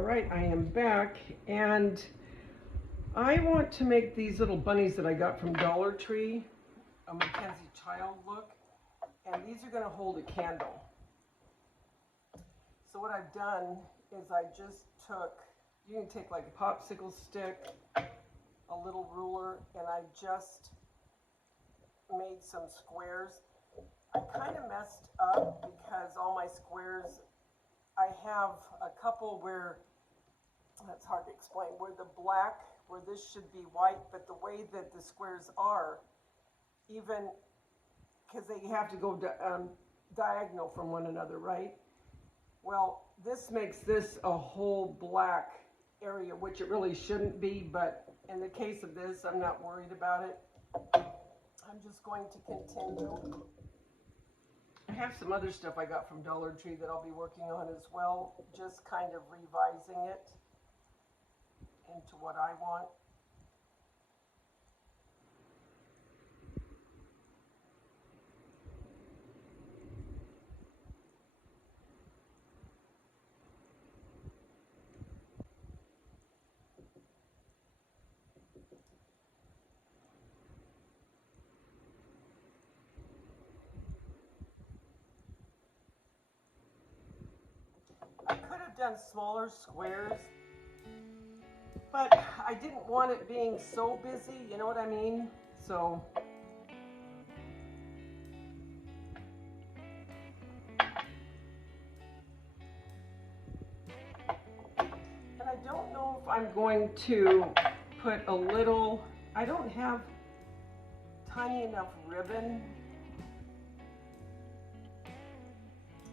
All right, I am back, and I want to make these little bunnies that I got from Dollar Tree, a Mackenzie Child look, and these are going to hold a candle. So what I've done is I just took, you can take like a popsicle stick, a little ruler, and I just made some squares. I kind of messed up because all my squares, I have a couple where, that's hard to explain, where the black, where this should be white, but the way that the squares are, even, because they have to go diagonal from one another, right? Well, this makes this a whole black area, which it really shouldn't be, but in the case of this, I'm not worried about it. I'm just going to continue. I have some other stuff I got from Dollar Tree that I'll be working on as well, just kind of revising it into what I want. I could have done smaller squares, but I didn't want it being so busy, you know what I mean? So, and I don't know if I'm going to put a little, I don't have tiny enough ribbon.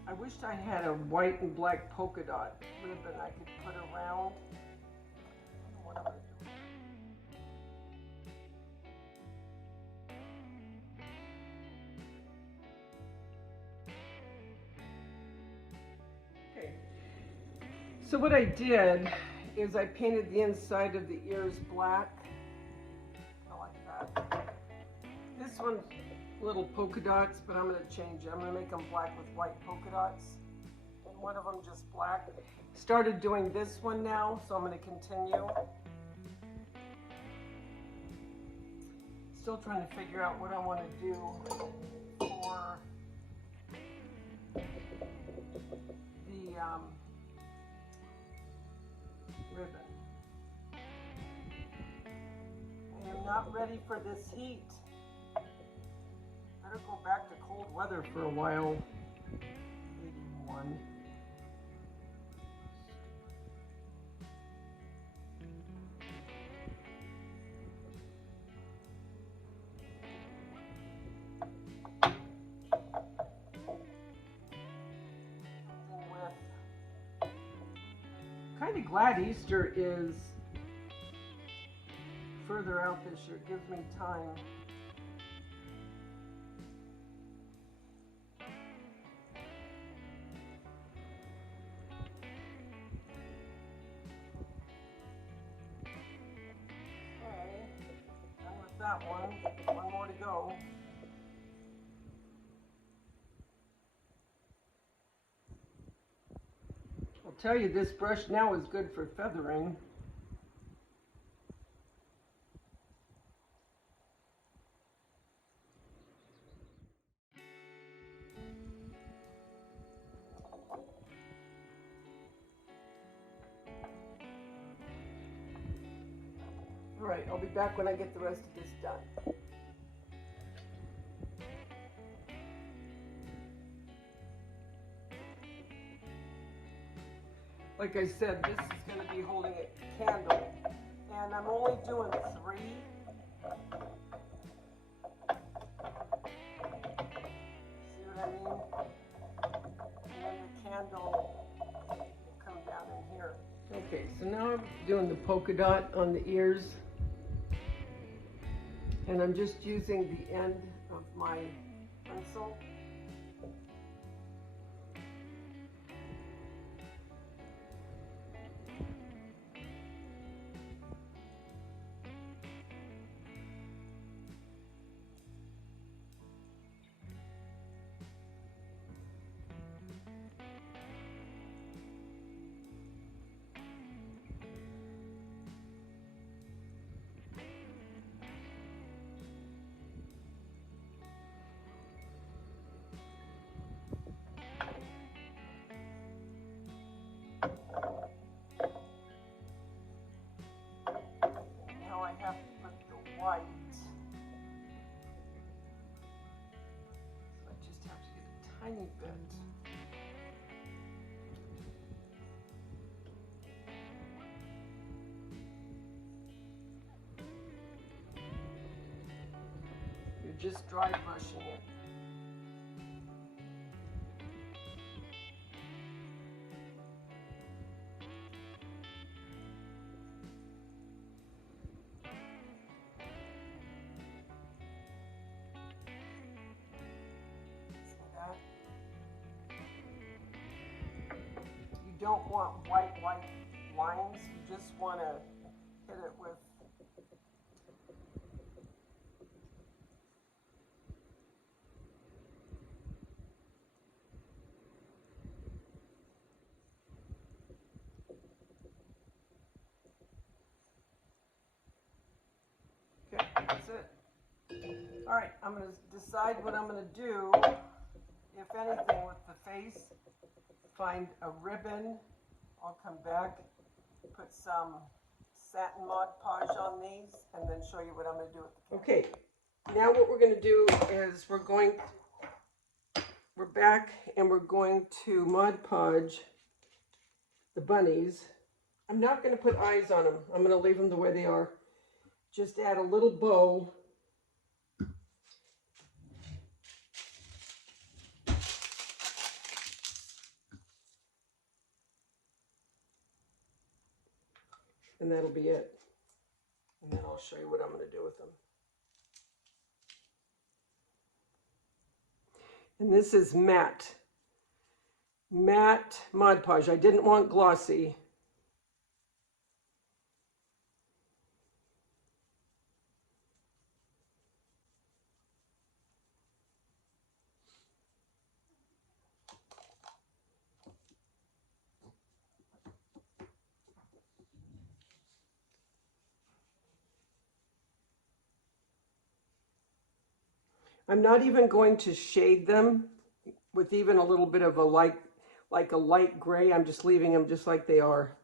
I wished I had a white and black polka dot ribbon I could put around. I don't know what I'm going to do. Okay. So what I did is I painted the inside of the ears black. I like that. This one's little polka dots, but I'm going to change it. I'm going to make them black with white polka dots, and one of them just black. Started doing this one now, so I'm going to continue. Still trying to figure out what I want to do for the ribbon. I am not ready for this heat. Better go back to cold weather for a while. 81. Kind of glad Easter is further out this year. It gives me time. That one more to go. I'll tell you, this brush now is good for feathering. All right, I'll be back when I get the rest of this done. Like I said, this is going to be holding a candle, and I'm only doing 3. See what I mean? And then the candle will come down in here. Okay, so now I'm doing the polka dot on the ears. And I'm just using the end of my pencil. tiny bit. You're just dry brushing it. You don't want white lines, you just want to hit it with okay, that's it. Alright, I'm going to decide what I'm going to do, if anything, with the face. Find a ribbon. I'll come back, put some satin Mod Podge on these, and then show you what I'm going to do with the camera. Okay, now what we're going to do is we're back and we're going to Mod Podge the bunnies. I'm not going to put eyes on them. I'm going to leave them the way they are. Just add a little bow. And that'll be it. And then I'll show you what I'm going to do with them. And this is matte Mod Podge. I didn't want glossy. I'm not even going to shade them with even a little bit of a light, like a light gray. I'm just leaving them just like they are.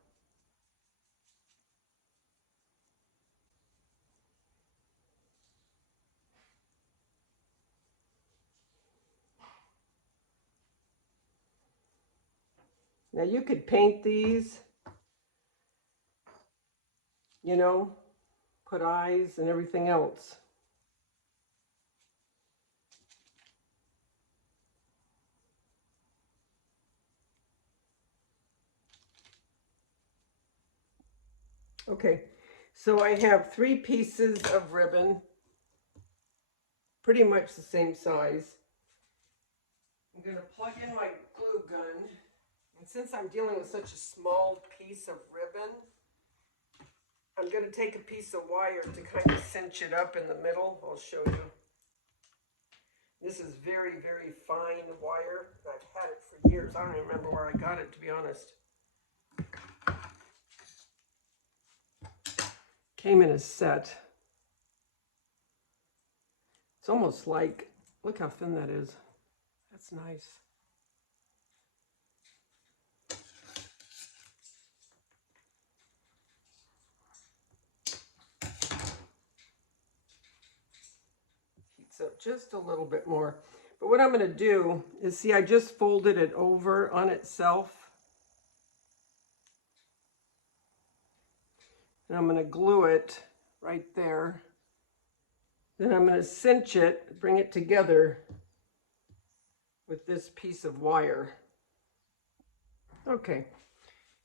Now you could paint these, you know, put eyes and everything else. Okay, so I have 3 pieces of ribbon, pretty much the same size. I'm going to plug in my glue gun, and since I'm dealing with such a small piece of ribbon, I'm going to take a piece of wire to kind of cinch it up in the middle. I'll show you. This is very, very fine wire. I've had it for years. I don't even remember where I got it, to be honest. Came in a set. It's almost like, look how thin that is. That's nice. Heats up just a little bit more. But what I'm going to do is, see, I just folded it over on itself. And I'm going to glue it right there. Then I'm going to cinch it, bring it together with this piece of wire. Okay,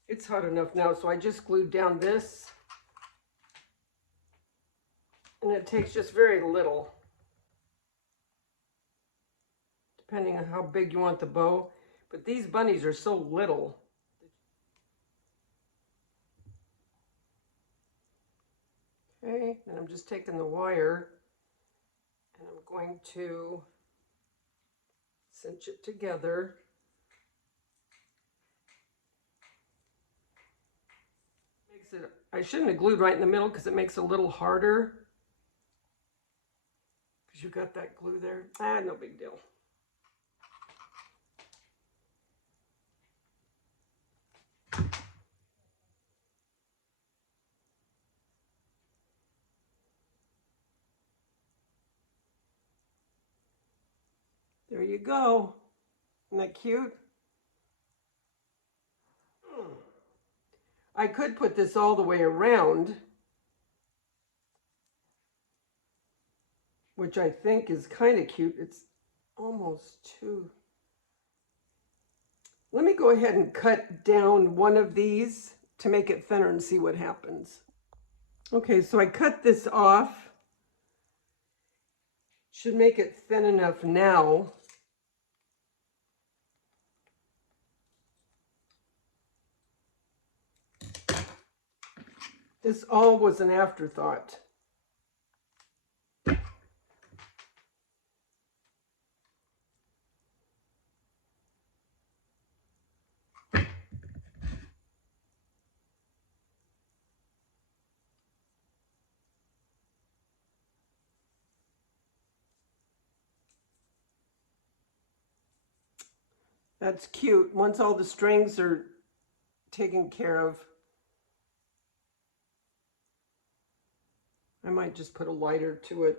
it's hot enough now, so I just glued down this. And it takes just very little, depending on how big you want the bow. But these bunnies are so little. Okay, and I'm just taking the wire and I'm going to cinch it together. Makes it, I shouldn't have glued right in the middle because it makes it a little harder. Because you got that glue there. Ah, no big deal. There you go. Isn't that cute? I could put this all the way around, which I think is kind of cute. It's almost too. Let me go ahead and cut down one of these to make it thinner and see what happens. Okay, so I cut this off. Should make it thin enough now. This all was an afterthought. That's cute. Once all the strings are taken care of, I might just put a lighter to it.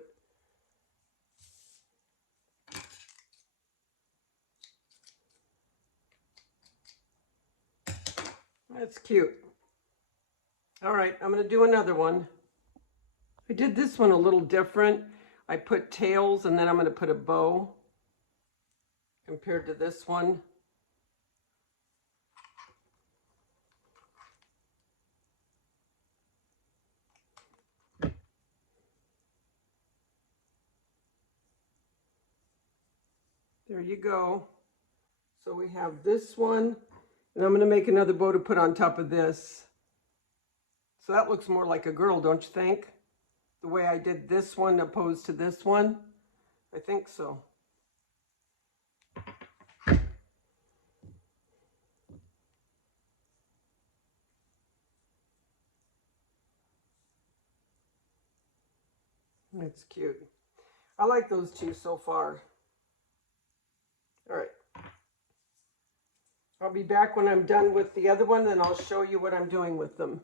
That's cute. All right, I'm going to do another one. I did this one a little different. I put tails and then I'm going to put a bow compared to this one. There you go. So we have this one, and I'm going to make another bow to put on top of this. So that looks more like a girdle, don't you think? The way I did this one opposed to this one? I think so. That's cute. I like those two so far. All right. I'll be back when I'm done with the other one, and I'll show you what I'm doing with them.